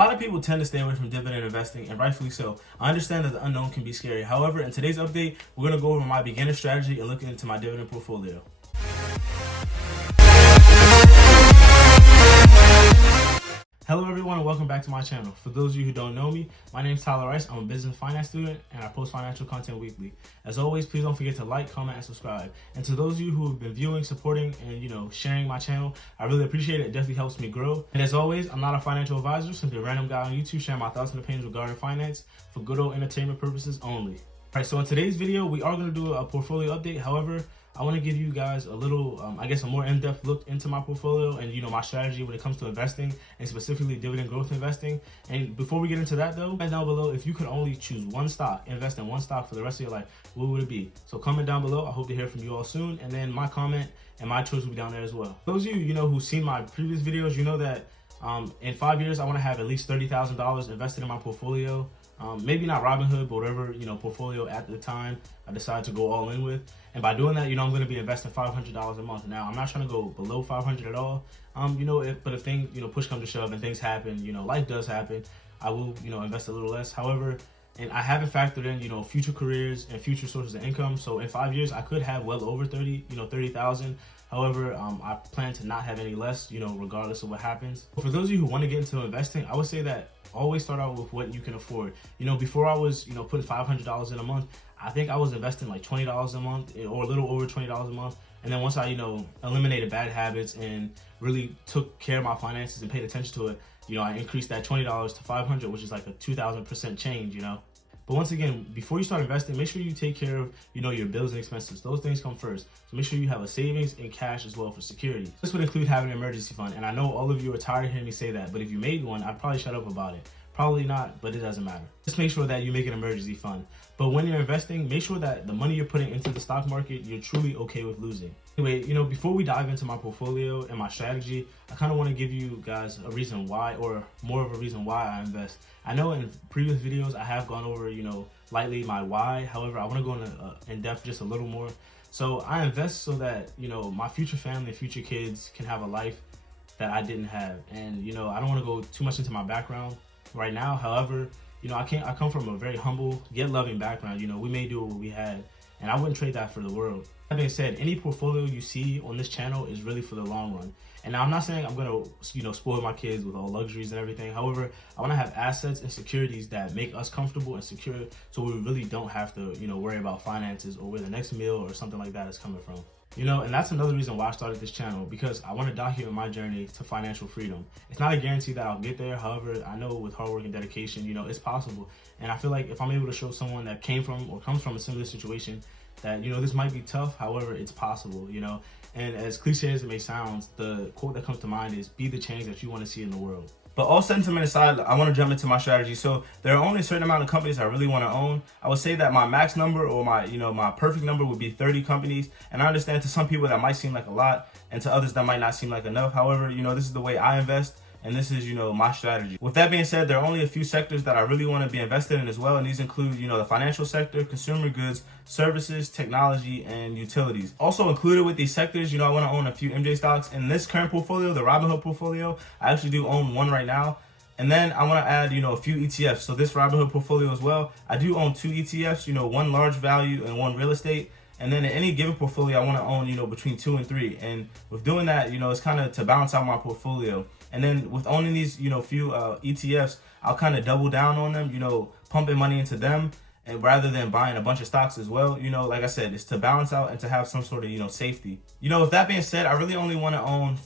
A lot of people tend to stay away from dividend investing, and rightfully so. I understand that the unknown can be scary. However, in today's update, we're going to go over my beginner strategy and look into my dividend portfolio. Hello everyone and welcome back to my channel. For those of you who don't know me, my name is Tyler Rice. I'm a business and finance student and I post financial content weekly. As always, please don't forget to like, comment, and subscribe. And to those of you who have been viewing, supporting, and sharing my channel, I really appreciate it. It definitely helps me grow. And as always, I'm not a financial advisor, simply a random guy on YouTube sharing my thoughts and opinions regarding finance for good old entertainment purposes only. Alright, so in today's video, we are going to do a portfolio update. However, I want to give you guys a little, a more in-depth look into my portfolio and, my strategy when it comes to investing and specifically dividend growth investing. And before we get into that though, comment down below if you could only choose one stock, invest in one stock for the rest of your life, what would it be? So comment down below. I hope to hear from you all soon. And then my comment and my choice will be down there as well. Those of you, who've seen my previous videos, you know that in 5 years, I want to have at least $30,000 invested in my portfolio. Maybe not Robinhood, but whatever, portfolio at the time I decide to go all in with. And by doing that, I'm going to be investing $500 a month. Now, I'm not trying to go below 500 at all. If things, push come to shove and things happen, life does happen, I will, invest a little less. However, and I haven't factored in, future careers and future sources of income. So in 5 years, I could have well over 30,000. However, I plan to not have any less, regardless of what happens. For those of you who want to get into investing, I would say that always start out with what you can afford. Before I was, putting $500 in a month, I think I was investing like $20 a month or a little over $20 a month. And then once I, eliminated bad habits and really took care of my finances and paid attention to it, I increased that $20 to $500, which is like a 2,000% change, But once again, before you start investing, make sure you take care of, your bills and expenses. Those things come first. So make sure you have a savings and cash as well for security. This would include having an emergency fund. And I know all of you are tired of hearing me say that, but if you made one, I'd probably shut up about it. Probably not, but it doesn't matter. Just make sure that you make an emergency fund. But when you're investing, make sure that the money you're putting into the stock market, you're truly okay with losing. Anyway, before we dive into my portfolio and my strategy, I kind of want to give you guys a reason why, or more of a reason why I invest. I know in previous videos, I have gone over, lightly my why. However, I want to go in depth just a little more. So I invest so that, my future family, future kids can have a life that I didn't have. And, I don't want to go too much into my background right now. However, I come from a very humble yet loving background. We may do what we had, and I wouldn't trade that for the world. That being said, any portfolio you see on this channel is really for the long run. And now I'm not saying I'm gonna, spoil my kids with all luxuries and everything. However, I want to have assets and securities that make us comfortable and secure, so we really don't have to, worry about finances or where the next meal or something like that is coming from. And that's another reason why I started this channel, because I want to document my journey to financial freedom. It's not a guarantee that I'll get there. However, I know with hard work and dedication, it's possible. And I feel like if I'm able to show someone that came from or comes from a similar situation that, this might be tough. However, it's possible, And as cliche as it may sound, the quote that comes to mind is, be the change that you want to see in the world. But all sentiment aside, I want to jump into my strategy. So there are only a certain amount of companies I really want to own. I would say that my max number, or my perfect number, would be 30 companies. And I understand to some people that might seem like a lot, and to others that might not seem like enough. However, this is the way I invest, and this is, my strategy. With that being said, there are only a few sectors that I really want to be invested in as well. And these include, the financial sector, consumer goods, services, technology, and utilities. Also included with these sectors, I want to own a few MJ stocks. In this current portfolio, the Robinhood portfolio, I actually do own one right now. And then I want to add, a few ETFs. So this Robinhood portfolio as well, I do own 2 ETFs, one large value and one real estate. And then in any given portfolio, I want to own, between 2 and 3. And with doing that, it's kind of to balance out my portfolio. And then with owning these, few ETFs, I'll kind of double down on them, pumping money into them. And rather than buying a bunch of stocks as well, like I said, it's to balance out and to have some sort of, safety. With that being said, I really only want to own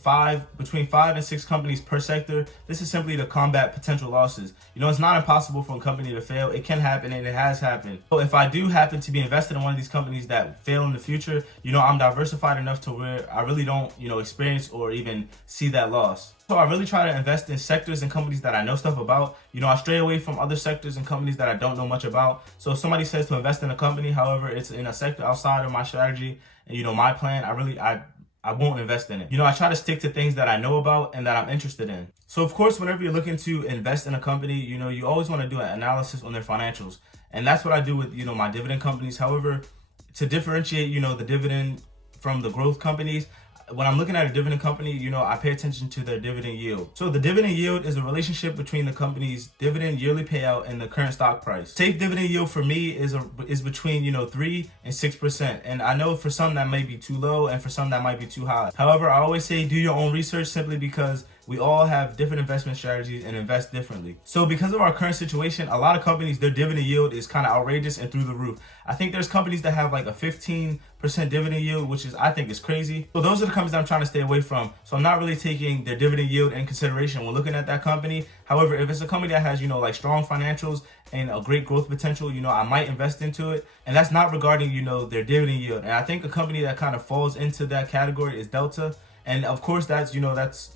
between 5 and 6 companies per sector. This is simply to combat potential losses. It's not impossible for a company to fail. It can happen, and it has happened. So if I do happen to be invested in one of these companies that fail in the future, I'm diversified enough to where I really don't, experience or even see that loss. So I really try to invest in sectors and companies that I know stuff about. I stray away from other sectors and companies that I don't know much about. So if somebody says to invest in a company, however, it's in a sector outside of my strategy and, my plan, I won't invest in it. I try to stick to things that I know about and that I'm interested in. So of course, whenever you're looking to invest in a company, you always want to do an analysis on their financials. And that's what I do with, my dividend companies. However, to differentiate, the dividend from the growth companies, when I'm looking at a dividend company, I pay attention to their dividend yield. So the dividend yield is the relationship between the company's dividend yearly payout and the current stock price. Safe dividend yield for me is between 3 and 6%. And I know for some that may be too low and for some that might be too high. However, I always say do your own research, simply because we all have different investment strategies and invest differently. So because of our current situation, a lot of companies, their dividend yield is kind of outrageous and through the roof. I think there's companies that have like a 15% dividend yield, which I think is crazy. So those are the companies that I'm trying to stay away from. So I'm not really taking their dividend yield in consideration when looking at that company. However, if it's a company that has, like strong financials and a great growth potential, I might invest into it. And that's not regarding, their dividend yield. And I think a company that kind of falls into that category is Delta. And of course, that's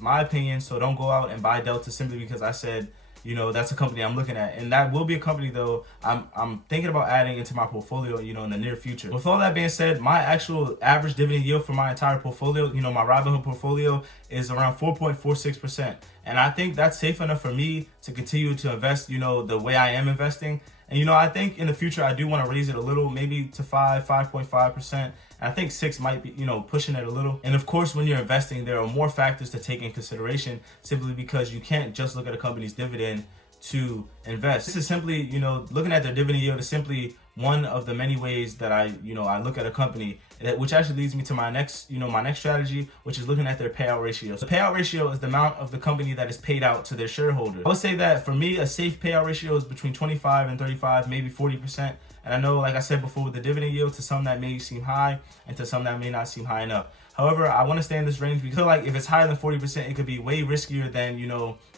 my opinion. So don't go out and buy Delta simply because I said, that's a company I'm looking at. And that will be a company, though, I'm thinking about adding into my portfolio, in the near future. With all that being said, my actual average dividend yield for my entire portfolio, my Robinhood portfolio, is around 4.46%. And I think that's safe enough for me to continue to invest, the way I am investing. And, I think in the future, I do want to raise it a little, maybe to 5.5%. I think 6 might be, pushing it a little. And of course, when you're investing, there are more factors to take in consideration, simply because you can't just look at a company's dividend to invest. This is simply, looking at their dividend yield is simply one of the many ways that I look at a company, which actually leads me to my next, my next strategy, which is looking at their payout ratio. So payout ratio is the amount of the company that is paid out to their shareholders. I would say that for me, a safe payout ratio is between 25 and 35, maybe 40%. And I know, like I said before, with the dividend yield, to some that may seem high and to some that may not seem high enough. However, I want to stay in this range because I feel like if it's higher than 40%, it could be way riskier than,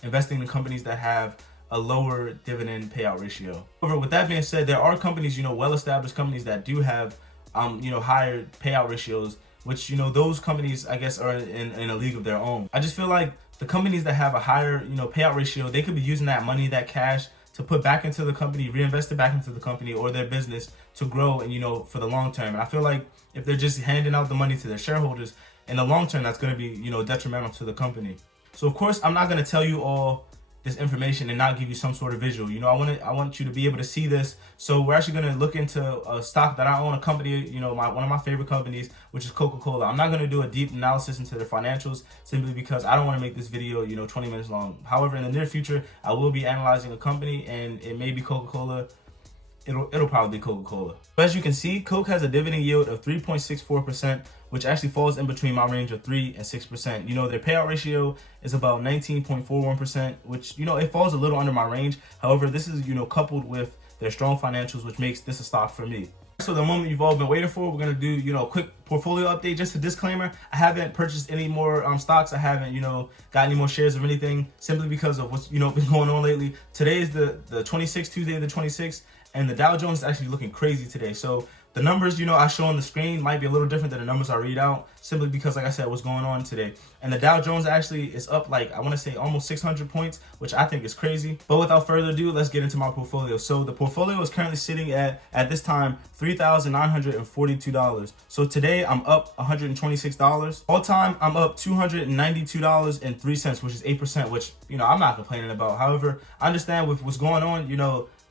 investing in companies that have a lower dividend payout ratio. However, with that being said, there are companies, well-established companies that do have, higher payout ratios, which, those companies, I guess, are in a league of their own. I just feel like the companies that have a higher, payout ratio, they could be using that money, that cash, to put back into the company, reinvest it back into the company or their business to grow and, for the long term. And I feel like if they're just handing out the money to their shareholders, in the long term, that's going to be, detrimental to the company. So, of course, I'm not going to tell you all this information and not give you some sort of visual. I want you to be able to see this. So we're actually going to look into a stock that I own, a company, one of my favorite companies, which is Coca-Cola. I'm not going to do a deep analysis into their financials simply because I don't want to make this video, 20 minutes long. However, in the near future, I will be analyzing a company, and it may be Coca-Cola. It'll probably be Coca-Cola. But as you can see, Coke has a dividend yield of 3.64%, which actually falls in between my range of 3 and 6%. Their payout ratio is about 19.41%, which, it falls a little under my range. However, this is, coupled with their strong financials, which makes this a stock for me. So the moment you've all been waiting for, we're going to do, a quick portfolio update. Just a disclaimer, I haven't purchased any more stocks. I haven't, got any more shares of anything, simply because of what's, been going on lately. Today is the 26th, Tuesday the 26th, and the Dow Jones is actually looking crazy today. So the numbers, I show on the screen might be a little different than the numbers I read out, simply because, like I said, what's going on today. And the Dow Jones actually is up, like, I want to say almost 600 points, which I think is crazy. But without further ado, let's get into my portfolio. So the portfolio is currently sitting at this time, $3,942. So today I'm up $126. All time, I'm up $292.03, which is 8%, which, I'm not complaining about. However, I understand with what's going on,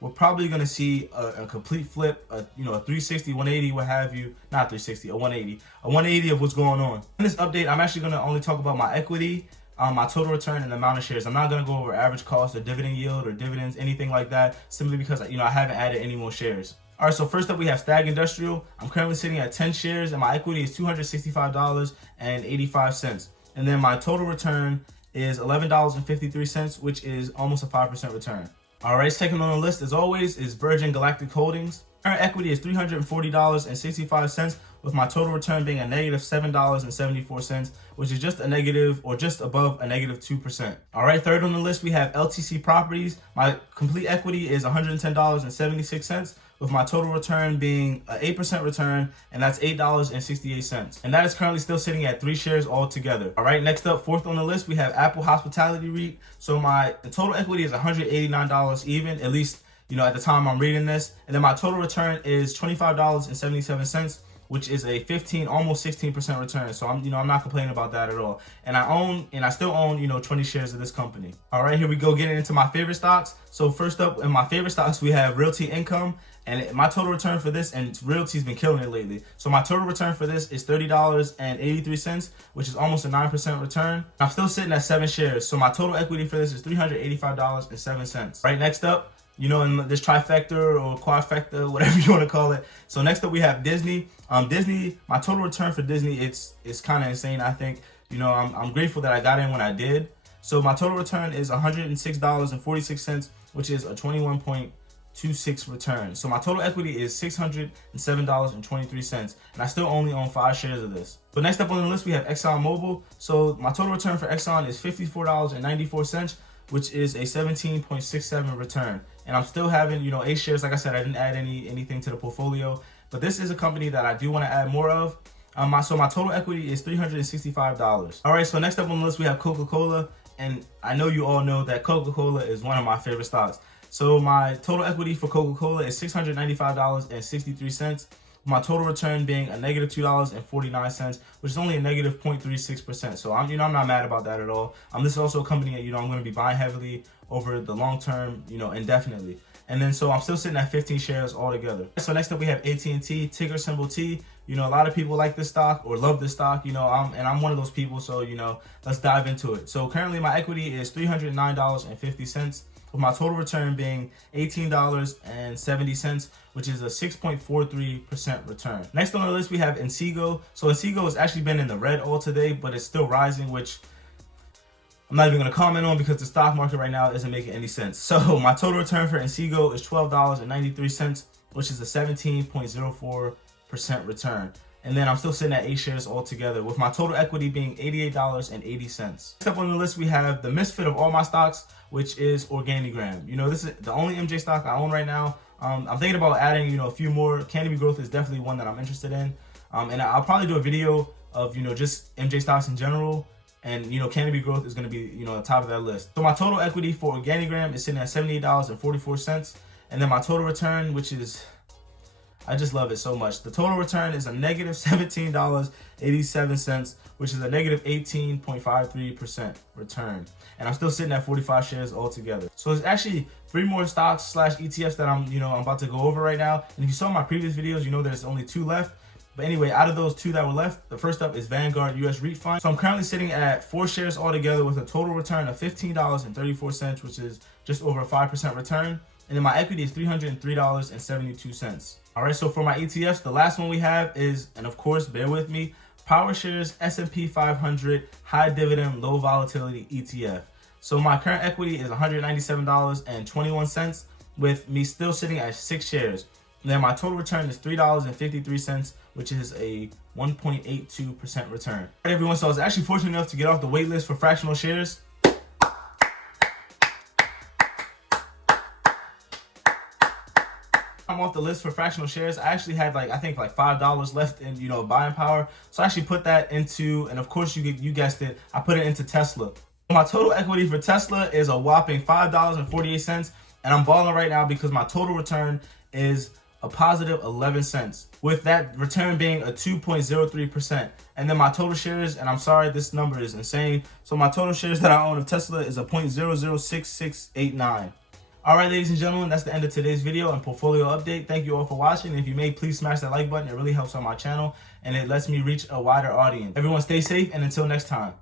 we're probably going to see a complete flip, a 360, 180, what have you. Not 360, a 180. A 180 of what's going on. In this update, I'm actually going to only talk about my equity, my total return, and the amount of shares. I'm not going to go over average cost or dividend yield or dividends, anything like that, simply because, I haven't added any more shares. All right, so first up, we have Stag Industrial. I'm currently sitting at 10 shares, and my equity is $265.85. And then my total return is $11.53, which is almost a 5% return. All right, second on the list, as always, is Virgin Galactic Holdings. Current equity is $340.65, with my total return being a negative $7.74, which is just a negative, or just above a negative 2%. All right, third on the list, we have LTC Properties. My complete equity is $110.76, with my total return being an 8% return, and that's $8.68. And that is currently still sitting at 3 shares altogether. All right, next up, fourth on the list, we have Apple Hospitality REIT. So my total equity is $189 even, at least, at the time I'm reading this. And then my total return is $25.77, which is a 15, almost 16% return. So I'm not complaining about that at all. And I still own, 20 shares of this company. All right, here we go, getting into my favorite stocks. So first up in my favorite stocks, we have Realty Income. And my total return for this, and Realty's been killing it lately. So my total return for this is $30.83, which is almost a 9% return. I'm still sitting at 7 shares. So my total equity for this is $385.07. Right, next up, in this trifecta or quadfecta, whatever you want to call it. So next up we have Disney. Disney, my total return for Disney, it's kind of insane, I think. I'm grateful that I got in when I did. So my total return is $106.46, which is a 21.26 return. So my total equity is $607.23, and I still only own 5 shares of this. So next up on the list we have ExxonMobil. So my total return for Exxon is $54.94, which is a 17.67 return. And I'm still having, 8 shares. Like I said, I didn't add anything to the portfolio, but this is a company that I do want to add more of. So my total equity is $365. All right, so next up on the list we have Coca-Cola, and I know you all know that Coca-Cola is one of my favorite stocks. So my total equity for Coca-Cola is $695.63. My total return being a negative $2.49, which is only a negative 0.36%. So I'm not mad about that at all. This is also a company that, I'm going to be buying heavily over the long term, indefinitely. And then so I'm still sitting at 15 shares altogether. So next up we have AT&T, ticker symbol T. A lot of people like this stock or love this stock, I'm one of those people. So, let's dive into it. So currently my equity is $309.50. with my total return being $18.70, which is a 6.43% return. Next on the list, we have Inseego. So Inseego has actually been in the red all today, but it's still rising, which I'm not even going to comment on because the stock market right now isn't making any sense. So my total return for Inseego is $12.93, which is a 17.04% return. And then I'm still sitting at 8 shares altogether, with my total equity being $88.80. Next up on the list, we have the misfit of all my stocks, which is Organigram. This is the only MJ stock I own right now. I'm thinking about adding, a few more. Canopy Growth is definitely one that I'm interested in. And I'll probably do a video of, just MJ stocks in general. And, Canopy Growth is going to be, the top of that list. So my total equity for Organigram is sitting at $78.44. And then my total return, which is, I just love it so much. The total return is a negative $17.87, which is a negative 18.53% return. And I'm still sitting at 45 shares altogether. So there's actually 3 more stocks / ETFs that I'm about to go over right now. And if you saw my previous videos, there's only 2 left. But anyway, out of those 2 that were left, the first up is Vanguard US REIT Fund. So I'm currently sitting at 4 shares altogether with a total return of $15.34, which is just over a 5% return. And then my equity is $303.72. All right, so for my ETFs, the last one we have is, and of course, bear with me, PowerShares S&P 500 High Dividend Low Volatility ETF. So my current equity is $197.21, with me still sitting at 6 shares. And then my total return is $3.53, which is a 1.82% return. All right, everyone, so I was actually fortunate enough to get off the wait list for fractional shares. I'm off the list for fractional shares. I actually had I think $5 left in buying power, so I actually put that into, and of course you guessed it, I put it into Tesla. My total equity for Tesla is a whopping $5.48, and I'm balling right now because my total return is a positive 11 cents, with that return being a 2.03%. And then my total shares, and I'm sorry, this number is insane, so my total shares that I own of Tesla is a 0.006689. All right, ladies and gentlemen, that's the end of today's video and portfolio update. Thank you all for watching. And if you may, please smash that like button. It really helps on my channel, and it lets me reach a wider audience. Everyone stay safe, and until next time.